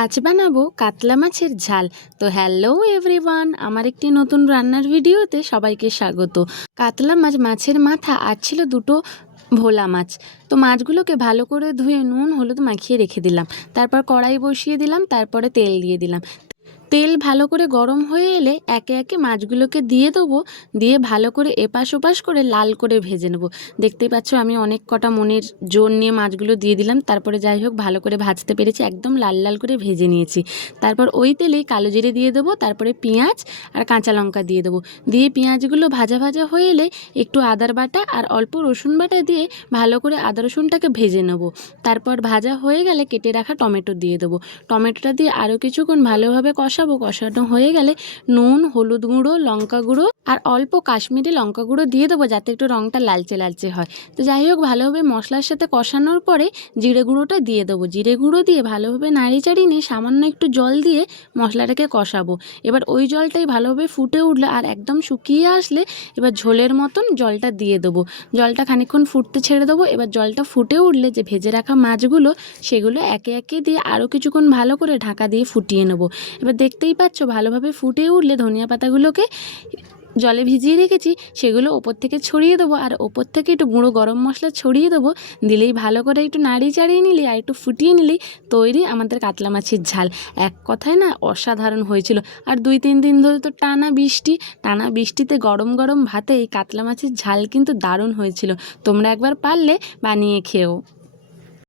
আজ বানাবো কাতলা মাছের ঝাল। তো হ্যালো এভরিওয়ান, আমার একটি নতুন রান্নার ভিডিওতে সবাইকে স্বাগত। কাতলা মাছের মাথা আর ছিল দুটো ভোলা মাছ। তো মাছগুলোকে ভালো করে ধুয়ে নুন হলুদ মাখিয়ে রেখে দিলাম। তারপর কড়াই বসিয়ে দিলাম, তারপরে তেল দিয়ে দিলাম। তেল ভালো করে গরম হয়ে এলে একে একে মাছগুলোকে দিয়ে দেবো। দিয়ে ভালো করে এপাশ ওপাশ করে লাল করে ভেজে নেবো। দেখতেই পাচ্ছ আমি অনেক কটা মনের জোর নিয়ে মাছগুলো দিয়ে দিলাম। তারপরে যাই হোক ভালো করে ভাজতে পেরেছি, একদম লাল লাল করে ভেজে নিয়েছি। তারপর ওই তেলেই কালো জিরে দিয়ে দেবো, তারপরে পেঁয়াজ আর কাঁচা লঙ্কা দিয়ে দেবো। দিয়ে পেঁয়াজগুলো ভাজা ভাজা হয়ে এলে একটু আদার বাটা আর অল্প রসুন বাটা দিয়ে ভালো করে আদা রসুনটাকে ভেজে নেবো। তারপর ভাজা হয়ে গেলে কেটে রাখা টমেটো দিয়ে দেবো। টমেটোটা দিয়ে আরও কিছুক্ষণ ভালোভাবে কষানো হয়ে গেলে নুন হলুদ গুঁড়ো লঙ্কা গুঁড়ো আর অল্প কাশ্মীরি লঙ্কা গুঁড়ো দিয়ে দেবো, যাতে একটু রঙটা লালচে লালচে হয়। তো যাই হোক ভালোভাবে মশলার সাথে কষানোর পরে জিরে গুঁড়োটা দিয়ে দেবো। জিরে গুঁড়ো দিয়ে ভালোভাবে নাড়ি চাড়িয়ে নিয়ে সামান্য একটু জল দিয়ে মশলাটাকে কষাবো। এবার ওই জলটাই ভালোভাবে ফুটে উঠলে আর একদম শুকিয়ে আসলে এবার ঝোলের মতন জলটা দিয়ে দেবো। জলটা খানিকক্ষণ ফুটতে ছেড়ে দেবো। এবার জলটা ফুটে উঠলে যে ভেজে রাখা মাছগুলো সেগুলো একে একে দিয়ে আরও কিছুক্ষণ ভালো করে ঢাকা দিয়ে ফুটিয়ে নেবো। এবার দেখতেই পাচ্ছ ভালোভাবে ফুটে উঠলে ধনিয়া পাতাগুলোকে জলে ভিজিয়ে রেখেছি সেগুলো ওপর থেকে ছড়িয়ে দেবো, আর ওপর থেকে একটু গুঁড়ো গরম মশলা ছড়িয়ে দেবো। দিলেই ভালো করে একটু নাড়িয়ে চাড়িয়ে নিলেই আর একটু ফুটিয়ে নিলেই তৈরি আমাদের কাতলা মাছের ঝাল। এক কথায় না অসাধারণ হয়েছিল। আর 2-3 দিন ধরে তো টানা বৃষ্টিতে গরম গরম ভাতে এই কাতলা মাছের ঝাল কিন্তু দারুণ হয়েছিল। তোমরা একবার পারলে বানিয়ে খেও।